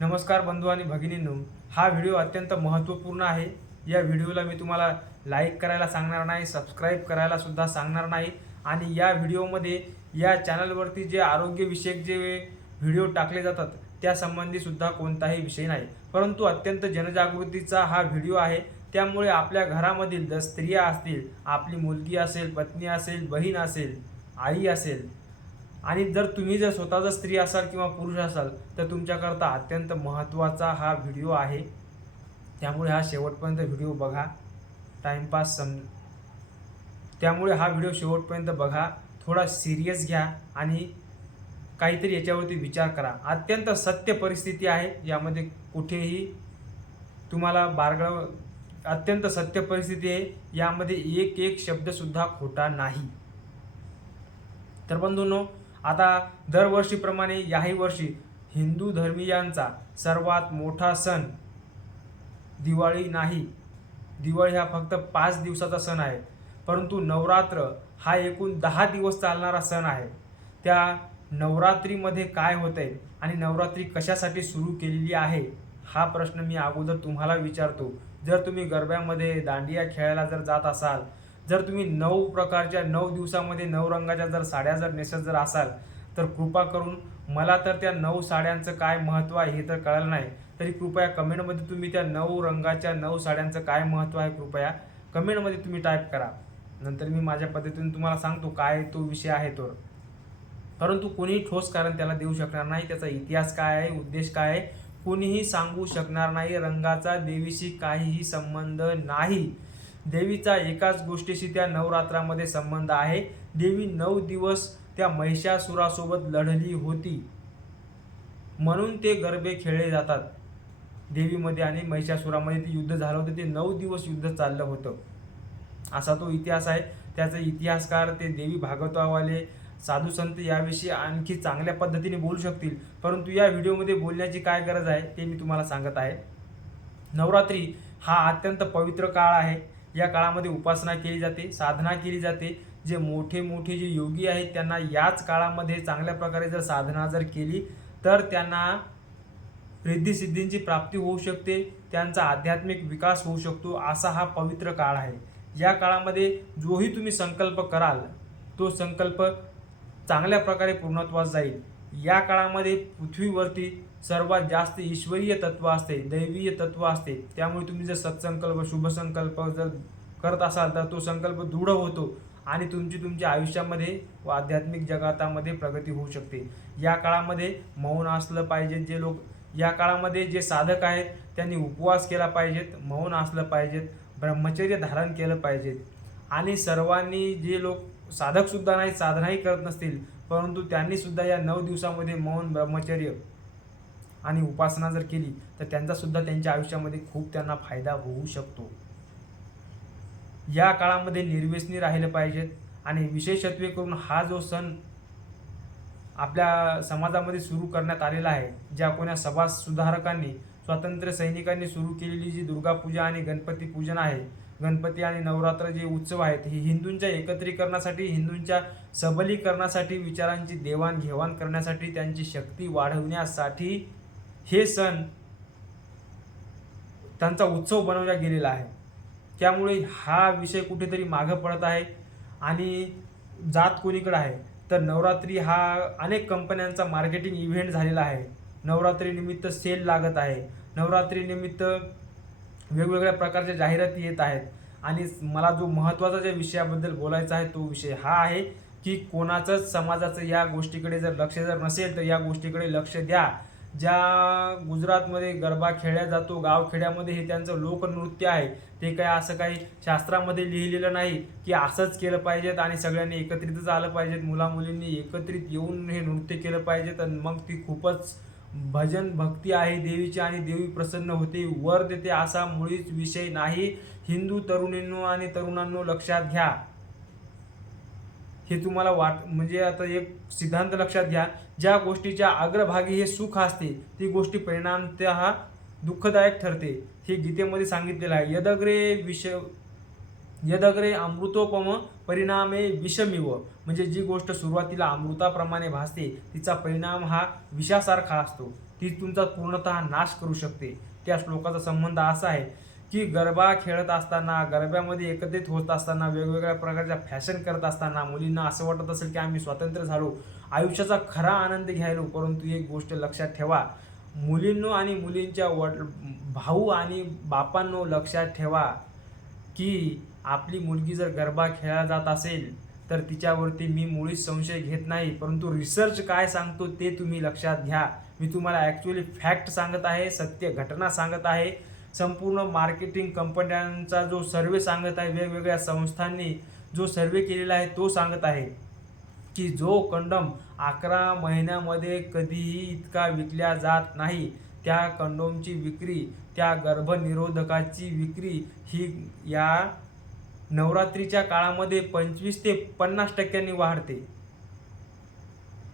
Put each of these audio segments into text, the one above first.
नमस्कार बंधू आणि भगिनींनो हा व्हिडिओ अत्यंत महत्त्वपूर्ण आहे. या व्हिडिओला मी तुम्हाला लाईक करायला सांगणार नाही सबस्क्राईब करायलासुद्धा सांगणार नाही आणि या व्हिडिओमध्ये या चॅनलवरती जे आरोग्यविषयक जे व्हिडिओ टाकले जातात त्यासंबंधीसुद्धा कोणताही विषय नाही. परंतु अत्यंत जनजागृतीचा हा व्हिडिओ आहे. त्यामुळे आपल्या घरामधील जर स्त्रिया असतील आपली मुलगी असेल पत्नी असेल बहीण असेल आई असेल आणि जर तुम्ही जर स्वतः जर स्त्री असाल किंवा पुरुष असाल तर तुमच्याकरता अत्यंत महत्त्वाचा हा व्हिडिओ आहे. त्यामुळे हा शेवटपर्यंत व्हिडिओ बघा. टाईमपास सम त्यामुळे हा व्हिडिओ शेवटपर्यंत बघा. थोडा सिरियस घ्या आणि काहीतरी याच्यावरती विचार करा. अत्यंत सत्य परिस्थिती आहे. यामध्ये कुठेही तुम्हाला बारगळ अत्यंत सत्य परिस्थिती आहे. यामध्ये एक एक शब्दसुद्धा खोटा नाही. तर बंधूंनो आता दरवर्षीप्रमाणे याही वर्षी हिंदू धर्मीयांचा सर्वात मोठा सण दिवाळी नाही. दिवाळी हा फक्त पाच दिवसाचा सण आहे. परंतु नवरात्र हा एकूण दहा दिवस चालणारा सण आहे. त्या नवरात्रीमध्ये काय होते आणि नवरात्री कशासाठी सुरू केलेली आहे हा प्रश्न मी अगोदर तुम्हाला विचारतो. जर तुम्ही गरब्यामध्ये दांडिया खेळायला जर जात असाल जर तुम्ही नऊ प्रकारच्या नऊ दिवसामध्ये नऊ रंगाच्या जर साड्या जर नेसत जर असाल तर कृपा करून मला तर त्या नऊ साड्यांचं काय महत्त्व आहे हे तर कळलं नाही. तरी कृपया कमेंटमध्ये तुम्ही त्या नऊ रंगाच्या नऊ साड्यांचं काय महत्त्व आहे कृपया कमेंटमध्ये तुम्ही टाईप करा. नंतर मी माझ्या पद्धतीने तुम्हाला सांगतो काय तो विषय आहे तो. परंतु कोणीही ठोस कारण त्याला देऊ शकणार नाही. त्याचा इतिहास काय आहे उद्देश काय आहे कोणीही सांगू शकणार नाही. रंगाचा देवीशी काहीही संबंध नाही. देवीचा एकाच गोष्टीशी त्या नवरात्रामध्ये संबंध आहे. देवी नऊ दिवस त्या महिषासुरासोबत लढली होती. म्हणून ते गरबे खेळले जातात. देवीमध्ये आणि महिषासुरामध्ये ते युद्ध झालं होतं. ते नऊ दिवस युद्ध चाललं होतं. असा तो इतिहास आहे. त्याचा इतिहासकार ते देवी भागवतावाले साधू संत याविषयी आणखी चांगल्या पद्धतीने बोलू शकतील. परंतु या व्हिडिओमध्ये बोलण्याची काय गरज आहे ते मी तुम्हाला सांगत आहे. नवरात्री हा अत्यंत पवित्र काळ आहे. या काळामध्ये उपासना केली जाते साधना केली जाते. जे मोठे मोठे जे योगी आहेत त्यांना याच काळामध्ये चांगल्या प्रकारे जर साधना जर केली तर त्यांना रिद्धिसिद्धींची प्राप्ती होऊ शकते त्यांचा आध्यात्मिक विकास होऊ शकतो असा हा पवित्र काळ आहे. या काळामध्ये जोही तुम्ही संकल्प कराल तो संकल्प चांगल्या प्रकारे पूर्णत्वास जाईल. या काळामध्ये पृथ्वीवरती सर्वात जास्त ईश्वरीय तत्व असते दैवीय तत्व असते. त्यामुळे तुम्ही जर सत्संकल्प शुभसंकल्प जर करत असाल तर तो संकल्प दृढ होतो आणि तुमची तुमच्या आयुष्यामध्ये व आध्यात्मिक जगातामध्ये प्रगती होऊ शकते. या काळामध्ये मौन असलं पाहिजे जे लोक या काळामध्ये जे साधक आहेत त्यांनी उपवास केला पाहिजेत मौन असलं पाहिजेत ब्रह्मचर्य धारण केलं पाहिजेत. आणि सर्वांनी जे लोक साधकसुद्धा नाही साधनाही करत नसतील परंतु त्यांनीसुद्धा या नऊ दिवसामध्ये मौन ब्रह्मचर्य आणि उपासना जर केली तर त्यांचासुद्धा त्यांच्या आयुष्यामध्ये खूप त्यांना फायदा होऊ शकतो. या काळामध्ये निर्व्यसनी राहिलं पाहिजेत आणि विशेषत्वे करून हा जो सण आपल्या समाजामध्ये सुरू करण्यात आलेला आहे ज्या कोण्या समाज सुधारकांनी स्वातंत्र्य सैनिकांनी सुरू केलेली जी दुर्गापूजा आणि गणपती पूजन आहे गणपती आणि नवरात्र जे उत्सव आहेत हे हिंदूंच्या एकत्रीकरणासाठी हिंदूंच्या सबलीकरणासाठी विचारांची देवाणघेवाण करण्यासाठी त्यांची शक्ती वाढवण्यासाठी हे सण त्यांचा उत्सव बनवला गेलेला आहे. त्यामुळे हा विषय कुठेतरी मागं पडत आहे आणि जात कोणीकडं आहे तर नवरात्री हा अनेक कंपन्यांचा मार्केटिंग इव्हेंट झालेला आहे. नवरात्रीनिमित्त सेल लागत आहे. नवरात्रीनिमित्त वेगवेगळ्या प्रकारच्या जाहिराती येत आहेत. आणि मला जो महत्त्वाचा ज्या विषयाबद्दल बोलायचा आहे तो विषय हा आहे की कोणाचंच समाजाचं या गोष्टीकडे जर लक्ष जर नसेल तर या गोष्टीकडे लक्ष द्या. ज्या गुजरातमध्ये गरबा खेळला जातो गावखेड्यामध्ये हे त्यांचं लोकनृत्य आहे ते काय असं काही शास्त्रामध्ये लिहिलेलं नाही की असंच केलं पाहिजेत आणि सगळ्यांनी एकत्रितच आलं पाहिजेत मुलामुलींनी एकत्रित येऊन हे नृत्य केलं पाहिजेत आणि मग ती खूपच भजन भक्ती आहे देवीची आणि देवी प्रसन्न होते. वर देते असा मुळीच विषय नाही. हिंदू तरुणींनो आणि तरुणांनो लक्षात घ्या. हे तुम्हाला वाट म्हणजे आता एक सिद्धांत लक्षात घ्या ज्या गोष्टीच्या अग्रभागी हे सुख असते ती गोष्टी परिणामतः दुःखदायक ठरते. हे गीतेमध्ये सांगितलेलं आहे यदग्रे विष यदग्रे अमृतोपम परिणामे विषमिव. म्हणजे जी गोष्ट सुरुवातीला अमृताप्रमाणे भासते तिचा परिणाम हा विषासारखा असतो. ती तुमचा पूर्णतः नाश करू शकते. त्या श्लोकाचा संबंध असा आहे की गरबा खेळत असताना गरब्यामध्ये एकत्रित होत असताना वेगवेगळ्या प्रकारच्या फॅशन करत असताना मुलींना असं वाटत असेल की आम्ही स्वातंत्र्य झालो आयुष्याचा खरा आनंद घ्यायलो. परंतु एक गोष्ट लक्षात ठेवा मुलींनो आणि मुलींच्या वड भाऊ आणि बापांनो लक्षात ठेवा की आपली मुलगी जर गरबा खेळला जात असेल तर तिच्यावरती मी मुळीच संशय घेत नाही. परंतु रिसर्च काय सांगतो ते तुम्ही लक्षात घ्या. मी तुम्हाला ॲक्च्युली फॅक्ट सांगत आहे सत्य घटना सांगत आहे. संपूर्ण मार्केटिंग कंपन्यांचा जो सर्वे सांगत आहे वेगवेगळ्या संस्थांनी जो सर्वे केलेला आहे तो सांगत आहे की जो कंडम अकरा महिन्यामध्ये कधीही इतका विकल्या जात नाही त्या कंडोमची विक्री त्या गर्भनिरोधकाची विक्री ही या नवरात्रीच्या काळामध्ये पंचवीस ते पन्नास टक्क्यांनी वाढते.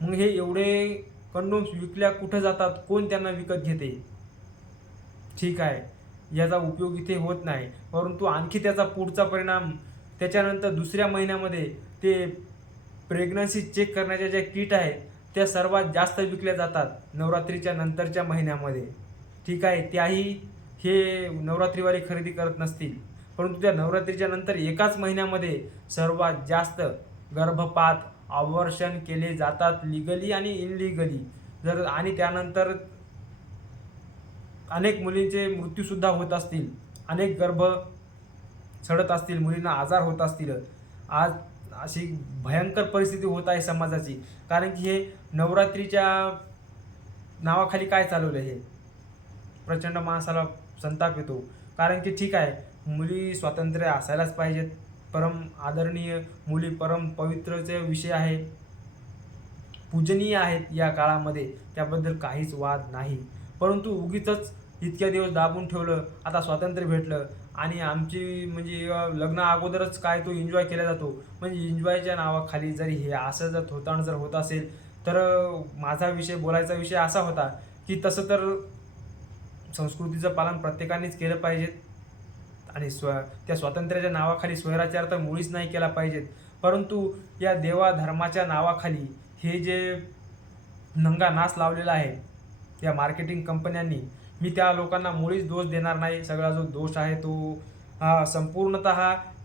मग हे एवढे कंडोम्स विकल्या कुठं जातात? कोण त्यांना विकत घेते? ठीक आहे. याचा उपयोग इथे होत नाही. परंतु आणखी त्याचा पुढचा परिणाम त्याच्यानंतर दुसऱ्या महिन्यामध्ये ते प्रेग्नन्सी चेक करण्याच्या ज्या किट आहेत त्या सर्वात जास्त विकल्या जातात नवरात्रीच्या नंतरच्या महिन्यामध्ये. ठीक आहे त्याही हे नवरात्रीवाले खरेदी करत नसतील. परंतु त्या नवरात्रीच्या नंतर एकाच महिन्यामध्ये सर्वात जास्त गर्भपात आवर्षण केले जातात लिगली आणि इनलिगली जर आणि त्यानंतर अनेक मुलींचे मृत्यूसुद्धा होत असतील अनेक गर्भ सडत असतील मुलींना आजार होत असतील. आज अशी भयंकर परिस्थिती होत आहे समाजाची. कारण की हे नवरात्रीच्या नावाखाली काय चालवलं हे? प्रचंड माणसाला संताप येतो. कारण की ठीक आहे मुली स्वातंत्र्य असायलाच पाहिजेत. परम आदरणीय मुली परम पवित्रचे विषय आहे. पूजनीय आहेत या काळामध्ये. त्याबद्दल काहीच वाद नाही. परंतु उगीच इतक्या दिवस दाबून ठेवलं आता स्वातंत्र्य भेटलं. आणि आमची म्हणजे लग्न लग्ना अगोदरच काय तो एन्जॉय केला जातो. म्हणजे एन्जॉयच्या नावाखाली जरी हे असं जर थोताण जर होत असेल तर माझा विषय बोलायचा विषय असा होता की तसं तर संस्कृतीचं पालन प्रत्येकानेच केलं पाहिजे आणि स्व त्या स्वातंत्र्याच्या नावाखाली स्वैराचार तर मुळीच नाही केला पाहिजेत. परंतु या देवा धर्माच्या नावाखाली हे जे नंगा नाच लावलेला आहे या मार्केटिंग कंपन्यांनी मी त्या लोकांना मुळीच दोष देणार नाही. सगळा जो दोष आहे तो हा संपूर्णत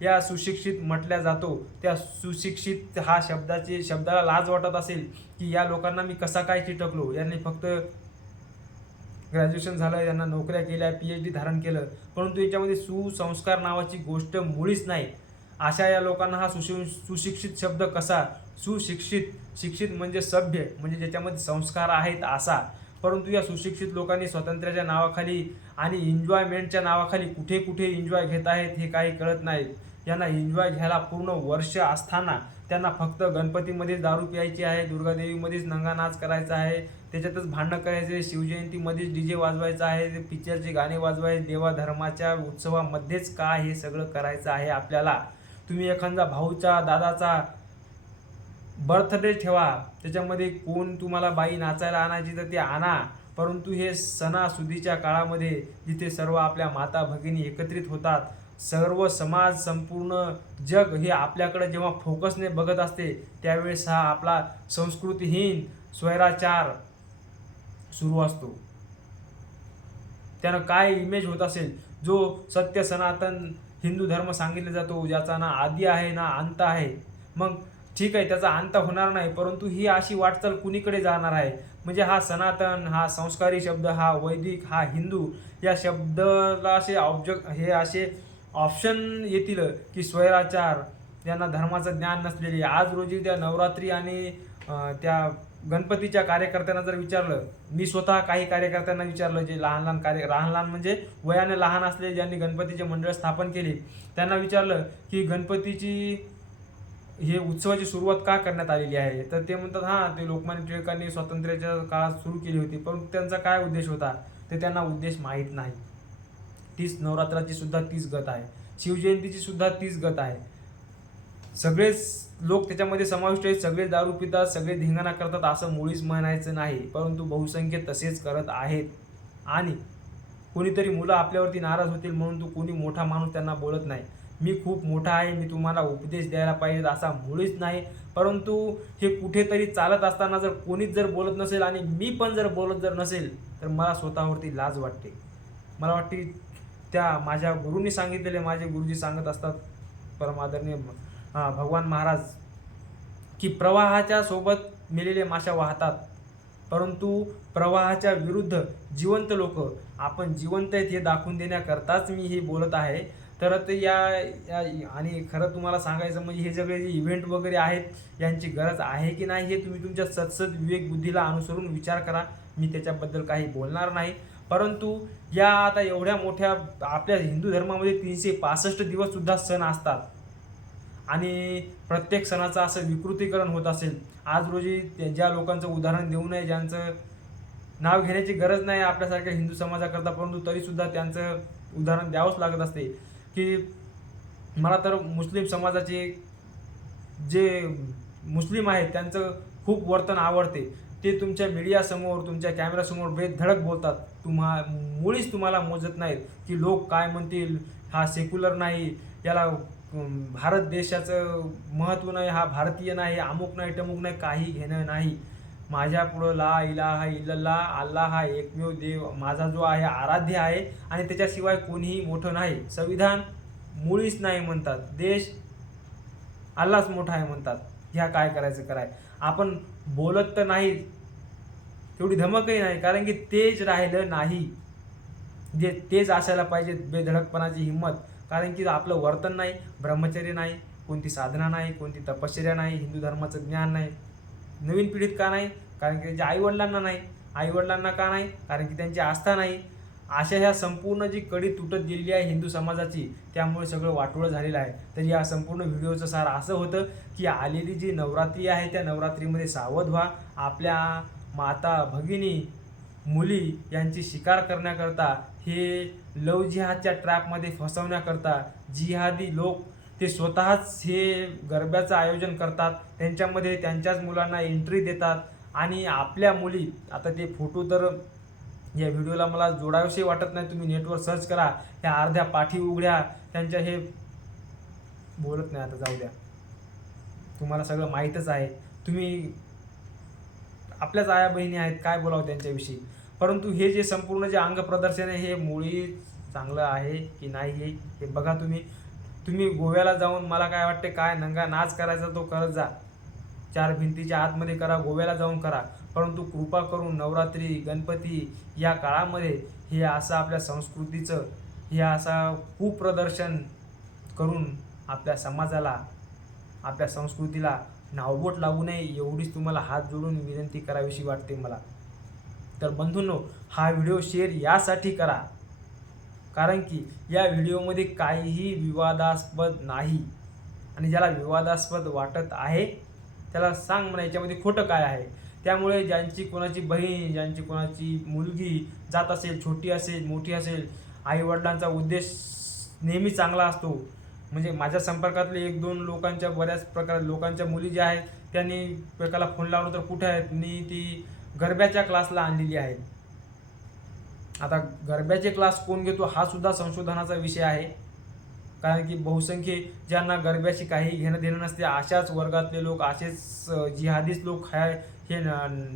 या सुशिक्षित म्हटल्या जातो. त्या सुशिक्षित हा शब्दाचे शब्दाला लाज वाटत असेल की या लोकांना मी कसा काय चिटकलो? यांनी फक्त ग्रॅज्युएशन झालं यांना नोकऱ्या केल्या पी एच डी धारण केलं. परंतु याच्यामध्ये सुसंस्कार नावाची गोष्ट मुळीच नाही. अशा या लोकांना हा सुशि सुशिक्षित शब्द कसा? सुशिक्षित शिक्षित म्हणजे सभ्य म्हणजे ज्याच्यामध्ये संस्कार आहेत असा. परंतु या सुशिक्षित लोकांनी स्वातंत्र्याच्या नावाखाली आणि एन्जॉयमेंटच्या नावाखाली कुठे कुठे एन्जॉय घेत आहेत हे काही कळत नाही. यांना एन्जॉय घ्यायला पूर्ण वर्ष असताना त्यांना फक्त गणपतीमध्येच दारू प्यायची आहे दुर्गादेवीमध्येच नंगा नाच करायचा आहे त्याच्यातच भांडणं करायचे शिवजयंतीमध्येच डी जे वाजवायचं आहे पिक्चरचे गाणे वाजवायचे देवा धर्माच्या उत्सवामध्येच का हे सगळं करायचं आहे आपल्याला? तुम्ही एखादा भाऊचा दादाचा बर्थडे ठेवा. त्याच्यामध्ये कोण तुम्हाला बाई नाचायला आणायची तर ते आणा. परंतु हे सणासुदीच्या काळामध्ये जिथे सर्व आपल्या माता भगिनी एकत्रित होतात सर्व समाज संपूर्ण जग हे आपल्याकडे जेव्हा फोकसने बघत असते त्यावेळेस हा आपला संस्कृतीहीन स्वैराचार सुरू असतो. त्यानं काय इमेज होत असेल? जो सत्य सनातन हिंदू धर्म सांगितला जातो ज्याचा ना आदी आहे ना अंत आहे. मग ठीक आहे त्याचा अंत होणार नाही परंतु ही अशी वाटचाल कुणीकडे जाणार आहे? म्हणजे हा सनातन हा संस्कारी शब्द हा वैदिक हा हिंदू या शब्दाला असे ऑब्जेक्ट हे असे ऑप्शन येतील की स्वैराचार ज्यांना धर्माचं ज्ञान नसलेले. आज रोजी त्या नवरात्री आणि त्या गणपतीच्या कार्यकर्त्यांना जर विचारलं मी स्वतः काही कार्यकर्त्यांना विचारलं जे लहान लहान कार्य लहान लहान म्हणजे वयाने लहान असले ज्यांनी गणपतीचे मंडळ स्थापन केले त्यांना विचारलं की गणपतीची हे उत्सवाची सुरुवात का करण्यात आलेली आहे? तर ते म्हणतात हां ते लोकमान्य टिळकांनी स्वातंत्र्याच्या काळात सुरू केली होती. परंतु त्यांचा काय उद्देश होता? ते त्यांना उद्देश माहीत नाही. तीच नवरात्राची सुद्धा तीच गत आहे. शिवजयंतीची सुद्धा तीच गत आहे. सगळेच लोक त्याच्यामध्ये समाविष्ट आहेत. सगळे दारू पितात सगळे धिंगाणा करतात असं मुळीच म्हणायचं नाही. परंतु बहुसंख्य तसेच करत आहेत. आणि कोणीतरी मुलं आपल्यावरती नाराज होतील म्हणून तो कोणी मोठा माणूस त्यांना बोलत नाही. मी खूप मोठा आहे मी तुम्हाला उपदेश द्यायला पाहिजे असा मुळीच नाही. परंतु हे कुठेतरी चालत असताना जर कोणीच जर बोलत नसेल आणि मी पण जर बोलत जर नसेल तर मला स्वतःवरती लाज वाटते. मला वाटते त्या माझ्या गुरूंनी सांगितलेले माझे गुरुजी सांगत असतात परमादरणीय भगवान महाराज की प्रवाहाच्या सोबत मेलेले माशा वाहतात. परंतु प्रवाहाच्या विरुद्ध जिवंत लोक आपण जिवंत आहेत हे दाखवून देण्याकरताच मी हे बोलत आहे. तर ते या या- आणि खरं तुम्हाला सांगायचं म्हणजे हे सगळे जे इव्हेंट वगैरे आहेत यांची गरज आहे की नाही हे तुम्ही तुमच्या सतसत विवेक बुद्धीला अनुसरून विचार करा. मी त्याच्याबद्दल काही बोलणार नाही. परंतु या आता एवढ्या मोठ्या आपल्या हिंदू धर्मामध्ये तीनशे पासष्ट दिवससुद्धा सण असतात. आणि प्रत्येक सणाचं असं विकृतीकरण होत असेल. आज रोजी ज्या लोकांचं उदाहरण देऊ नये ज्यांचं नाव घेण्याची गरज नाही आपल्यासारख्या हिंदू समाजाकरता परंतु तरीसुद्धा त्यांचं उदाहरण द्यावंच लागत असते. की मला तर मुस्लिम समाजाचे जे मुस्लिम आहेत त्यांचं खूप वर्तन आवडते. ते तुमच्या मीडियासमोर तुमच्या कॅमेऱ्यासमोर बेधडक बोलतात. तुम्हा मुळीच तुम्हाला मोजत नाहीत की लोक काय म्हणतील हा सेक्युलर नाही याला भारत देशाचं महत्त्व नाही हा भारतीय नाही अमुक नाही टमुक नाही काही घेणं नाही. माझ्या पुढं ला इलाहा इल्लल्लाह अल्लाह हा एकमेव देव माझा जो आहे आराध्य आहे आणि त्याच्याशिवाय कोणीही मोठं नाही. संविधान मुळीच नाही म्हणतात. देश अल्लाच मोठा आहे म्हणतात. ह्या काय करायचं कराय. आपण बोलत तर नाही तेवढी धमकही नाही कारण की तेज राहिलं नाही. जे तेज असायला पाहिजे बेधडकपणाची हिंमत. कारण की आपलं वर्तन नाही ब्रह्मचर्य नाही कोणती साधना नाही कोणती तपश्चर्या नाही हिंदू धर्माचं ज्ञान नाही. नवीन पिढीत का नाही? कारण की त्यांच्या आईवडिलांना नाही. आईवडिलांना का नाही? कारण की त्यांची आस्था नाही. अशा ह्या संपूर्ण जी कडी तुटत गेलेली आहे हिंदू समाजाची त्यामुळे सगळं वाटोळं झालेलं आहे. तर या संपूर्ण व्हिडिओचं सार असं होतं की आलेली जी नवरात्री आहे त्या नवरात्रीमध्ये सावध व्हा. आपल्या माता भगिनी मुली यांची शिकार करण्याकरता हे लव जिहादच्या ट्रॅपमध्ये फसवण्याकरता जिहादी लोक ते स्वतःच हे गरब्याचं आयोजन करतात. त्यांच्यामध्ये त्यांच्याच मुलांना एंट्री देतात. आणि आपल्या मुली आता ते फोटो तर या व्हिडिओला मला जोडावेसे वाटत नाही. तुम्ही नेटवर सर्च करा. त्या अर्ध्या पाठी उघड्या. त्यांच्या हे बोलत नाही आता जाऊ द्या. तुम्हाला सगळं माहीतच आहे. तुम्ही आपल्याच आया बहिणी आहेत. काय बोलावं त्यांच्याविषयी? परंतु हे जे संपूर्ण जे अंग प्रदर्शन आहे हे मुळी चांगलं आहे की नाही हे बघा तुम्ही. तुम्ही गोव्याला जाऊन मला काय वाटते काय नंगा नाच करायचा तो करत जा. चार भिंतीच्या आतमध्ये करा गोव्याला जाऊन करा. परंतु कृपा करून नवरात्री गणपती या काळामध्ये हे असं आपल्या संस्कृतीचं हे असा कुप्रदर्शन करून आपल्या समाजाला आपल्या संस्कृतीला नावबोट लागू नये एवढीच तुम्हाला हात जोडून विनंती करावीशी वाटते मला. तर बंधूंनो हा व्हिडिओ शेअर यासाठी करा. कारण की या व्हिडिओमध्ये काहीही विवादास्पद नाही. आणि ज्याला विवादास्पद वाटत आहे त्याला सांग म्हणा याच्यामध्ये खोटं काय आहे. त्यामुळे ज्यांची कोणाची बहीण ज्यांची कोणाची मुलगी जात असेल छोटी असेल मोठी असेल आईवडिलांचा उद्देश नेहमी चांगला असतो. म्हणजे माझ्या संपर्कातले एक दोन लोकांच्या बऱ्याच प्रकार लोकांच्या मुली ज्या आहेत त्यांनी एकाला फोन लावलं तर कुठे आहेत? मी ती गरब्याच्या क्लासला आणलेली आहे. आता गरब्याचे क्लास कोण घेतो हा सुद्धा संशोधनाचा विषय आहे. कारण की बहुसंख्य ज्यांना गरब्याशी काही घेणं देणं नसते अशाच वर्गातले लोक असेच जिहादीच लोक ह्या हे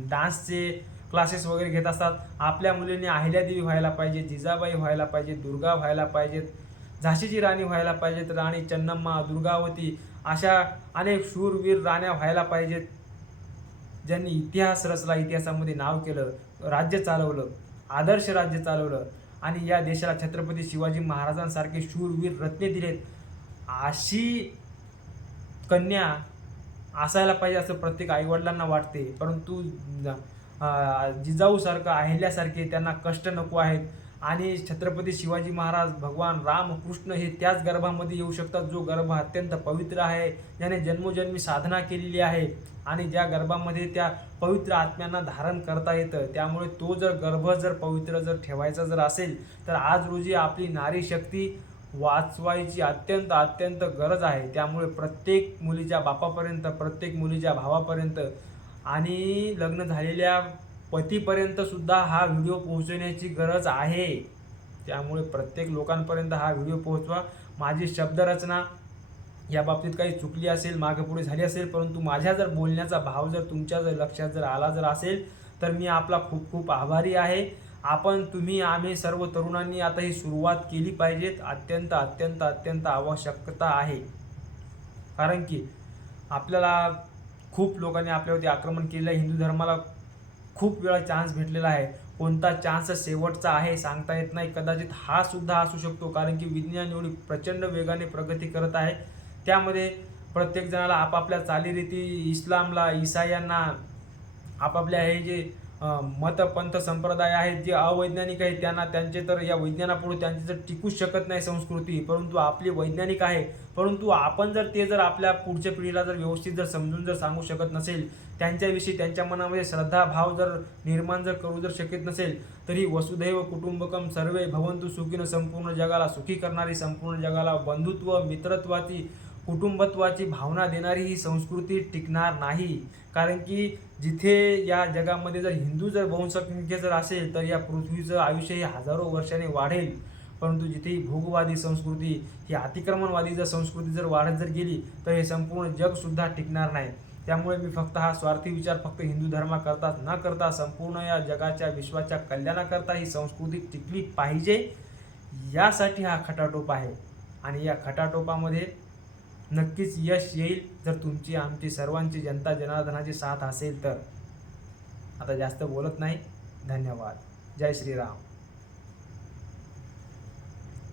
डान्सचे क्लासेस वगैरे घेत असतात. आपल्या मुलींनी अहिल्यादेवी व्हायला पाहिजे जिजाबाई व्हायला पाहिजे दुर्गा व्हायला पाहिजेत झाशीची राणी व्हायला पाहिजेत राणी चन्नम्मा दुर्गावती अशा अनेक शूरवीर राण्या व्हायला पाहिजेत. ज्यांनी इतिहास रचला इतिहासामध्ये नाव केलं राज्य चालवलं. आदर्श राज्य चालवलं. आणि या देशाला छत्रपती शिवाजी महाराजांसारखे शूरवीर रत्ने दिलेत. अशी कन्या असायला पाहिजे असं प्रत्येक आईवडिलांना वाटते. परंतु जिजाऊसारखं अहिल्यासारखे त्यांना कष्ट नको आहेत. आणि छत्रपती शिवाजी महाराज भगवान राम कृष्ण हे त्याच गर्भामध्ये येऊ शकतात जो गर्भ अत्यंत पवित्र आहे. ज्याने जन्मोजन्मी साधना केलेली आहे आणि ज्या गर्भामध्ये त्या पवित्र आत्म्यांना धारण करता येतं त्यामुळे तो जर गर्भ जर पवित्र जर ठेवायचा जर असेल तर आज रोजी आपली नारी शक्ती वाचवायची अत्यंत अत्यंत गरज आहे. त्यामुळे प्रत्येक मुलीच्या बापापर्यंत प्रत्येक मुलीच्या भावापर्यंत आणि लग्न झालेल्या पतीपर्यंत सुद्धा हा व्हिडिओ पोहोचवण्याची गरज आहे. त्यामुळे प्रत्येक लोकांपर्यंत हा व्हिडिओ पोहोचवा. माझी शब्दरचना या बाबतीत काही चुकली असेल मागे पुढे झाली असेल परंतु माझ्या जर बोलण्याचा भाव जर तुमच्या जर लक्षात जर आला जर असेल तर मी आपला खूप खूप आभारी आहे. आपण तुम्ही आम्ही सर्व तरुणांनी आता ही सुरुवात केली पाहिजेत. अत्यंत अत्यंत अत्यंत आवश्यकता आहे. कारण की आपल्याला खूप लोकांनी आपल्यावरती आक्रमण केलेलं आहे हिंदू धर्माला खूप वेळा चान्स भेटलेला आहे. कोणता चान्स शेवटचा आहे सांगता येत नाही. कदाचित हा सुद्धा असू शकतो. कारण की विज्ञान एवढी प्रचंड वेगाने प्रगती करत आहे. त्यामध्ये प्रत्येक जणाला आपापल्या चालीरीती इस्लामला ईसायांना आपापल्या हे जे मत पंथ संप्रदाय आहेत जे अवैज्ञानिक आहेत त्यांना त्यांचे तर या वैज्ञानापुढे त्यांची जर टिकूच शकत नाही संस्कृती. परंतु आपली वैज्ञानिक आहे. परंतु आपण जर ते जर आपल्या पुढच्या पिढीला जर व्यवस्थित जर समजून जर सांगू शकत नसेल त्यांच्याविषयी त्यांच्या मनामध्ये श्रद्धाभाव जर निर्माण जर करू जर शकत नसेल तरी वसुधैव कुटुंबकम सर्वे भवंतु सुखीनं संपूर्ण जगाला सुखी करणारी संपूर्ण जगाला बंधुत्व मित्रत्वाची कुटुंबत्वाची भावना देणारी ही संस्कृती टिकणार नाही. कारण की जिथे या जगामध्ये जर हिंदू जर बहुसंख्य जर असेल तर या पृथ्वीचं आयुष्य हे हजारो वर्षाने वाढेल. परंतु जिथे ही भोगवादी संस्कृती ही अतिक्रमणवादी जर संस्कृती जर वाढत जर गेली तर हे संपूर्ण जगसुद्धा टिकणार नाही. त्यामुळे मी फक्त हा स्वार्थी विचार फक्त हिंदू धर्माकरताच न करता संपूर्ण या जगाच्या विश्वाच्या कल्याणाकरता ही संस्कृती टिकली पाहिजे यासाठी हा खटाटोप आहे. आणि या खटाटोपामध्ये नक्कीच यश येईल. जर तुमची आमची सर्वांची जनता जनार्दनाची साथ असेल तर. आता जास्त बोलत नाही. धन्यवाद. जय श्रीराम.